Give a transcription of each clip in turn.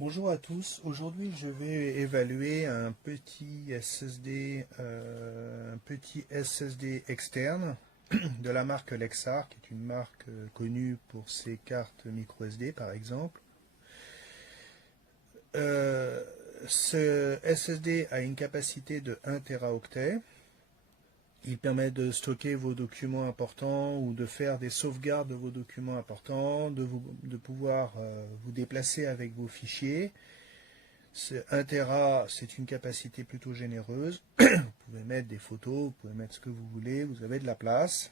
Bonjour à tous, aujourd'hui je vais évaluer un petit SSD externe de la marque Lexar, qui est une marque connue pour ses cartes micro SD par exemple. Ce SSD a une capacité de 1 Teraoctet. Il permet de stocker vos documents importants ou de faire des sauvegardes de vos documents importants, de pouvoir vous déplacer avec vos fichiers. 1 Tera, c'est une capacité plutôt généreuse. Vous pouvez mettre des photos, vous pouvez mettre ce que vous voulez, vous avez de la place.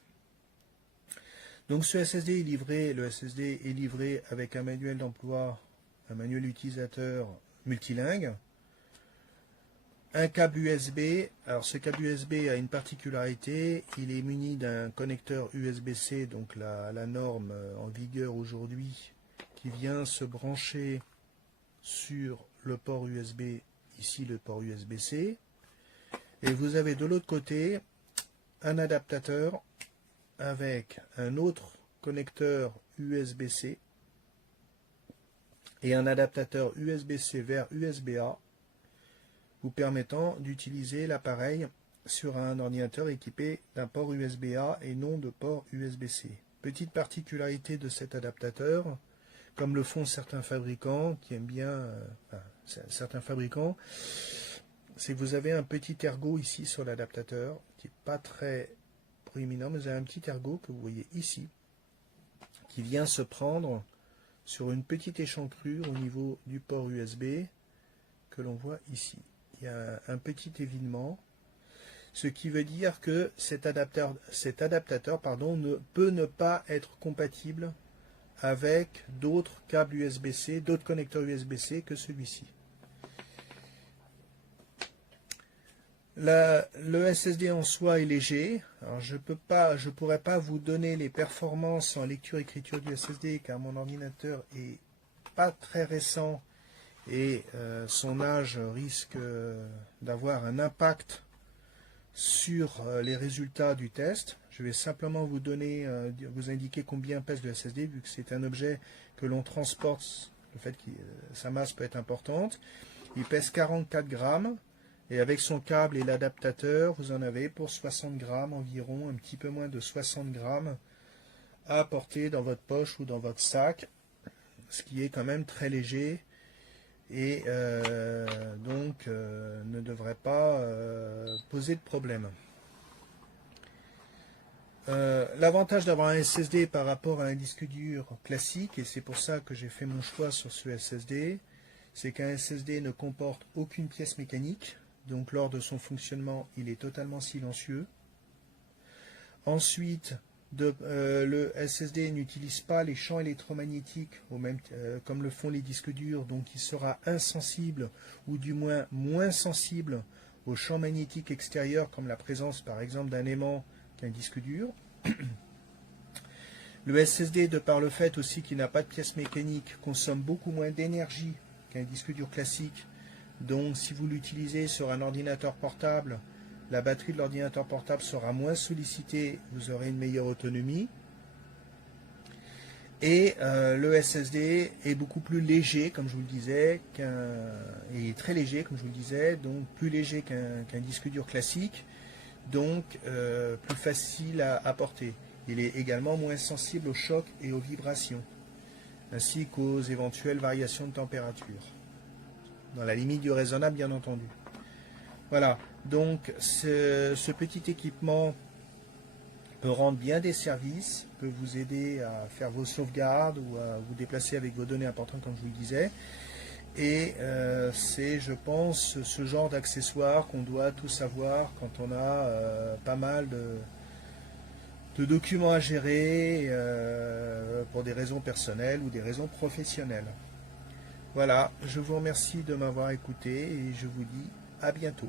Donc ce SSD est livré, le SSD est livré avec un manuel d'emploi, un manuel utilisateur multilingue, un câble USB. Alors ce câble USB a une particularité, il est muni d'un connecteur USB-C, donc la norme en vigueur aujourd'hui, qui vient se brancher sur le port USB, ici le port USB-C, et vous avez de l'autre côté un adaptateur avec un autre connecteur USB-C et un adaptateur USB-C vers USB-A, vous permettant d'utiliser l'appareil sur un ordinateur équipé d'un port USB-A et non de port USB-C. Petite particularité de cet adaptateur, comme le font certains fabricants qui aiment bien, certains fabricants, c'est que vous avez un petit ergot ici sur l'adaptateur, qui n'est pas très proéminent, mais vous avez un petit ergot que vous voyez ici, qui vient se prendre sur une petite échancrure au niveau du port USB, que l'on voit ici. Il y a un petit évitement, ce qui veut dire que cet adaptateur peut ne pas être compatible avec d'autres câbles USB-C, d'autres connecteurs USB-C que celui-ci. Le SSD en soi est léger. Alors je pourrais pas vous donner les performances en lecture-écriture du SSD car mon ordinateur est pas très récent et son âge risque d'avoir un impact sur les résultats du test. Je vais simplement vous donner, vous indiquer combien pèse le SSD, vu que c'est un objet que l'on transporte, le fait que sa masse peut être importante. Il pèse 44 grammes, et avec son câble et l'adaptateur, vous en avez pour 60 grammes environ, un petit peu moins de 60 grammes à porter dans votre poche ou dans votre sac, ce qui est quand même très léger, et donc ne devrait pas poser de problème. L'avantage d'avoir un SSD par rapport à un disque dur classique, et c'est pour ça que j'ai fait mon choix sur ce SSD, c'est qu'un SSD ne comporte aucune pièce mécanique, donc lors de son fonctionnement il est totalement silencieux. Ensuite, le SSD n'utilise pas les champs électromagnétiques comme le font les disques durs, donc il sera insensible ou du moins moins sensible aux champs magnétiques extérieurs comme la présence par exemple d'un aimant qu'un disque dur. Le SSD, de par le fait aussi qu'il n'a pas de pièce mécanique, consomme beaucoup moins d'énergie qu'un disque dur classique. Donc si vous l'utilisez sur un ordinateur portable, la batterie de l'ordinateur portable sera moins sollicitée, vous aurez une meilleure autonomie. Et le SSD est beaucoup plus léger, comme je vous le disais, et très léger, comme je vous le disais, donc plus léger qu'un disque dur classique, donc plus facile à porter. Il est également moins sensible aux chocs et aux vibrations, ainsi qu'aux éventuelles variations de température, dans la limite du raisonnable bien entendu. Voilà, donc ce petit équipement peut rendre bien des services, peut vous aider à faire vos sauvegardes ou à vous déplacer avec vos données importantes comme je vous le disais. Et c'est, je pense, ce genre d'accessoires qu'on doit tous avoir quand on a pas mal de documents à gérer pour des raisons personnelles ou des raisons professionnelles. Voilà, je vous remercie de m'avoir écouté et je vous dis à bientôt.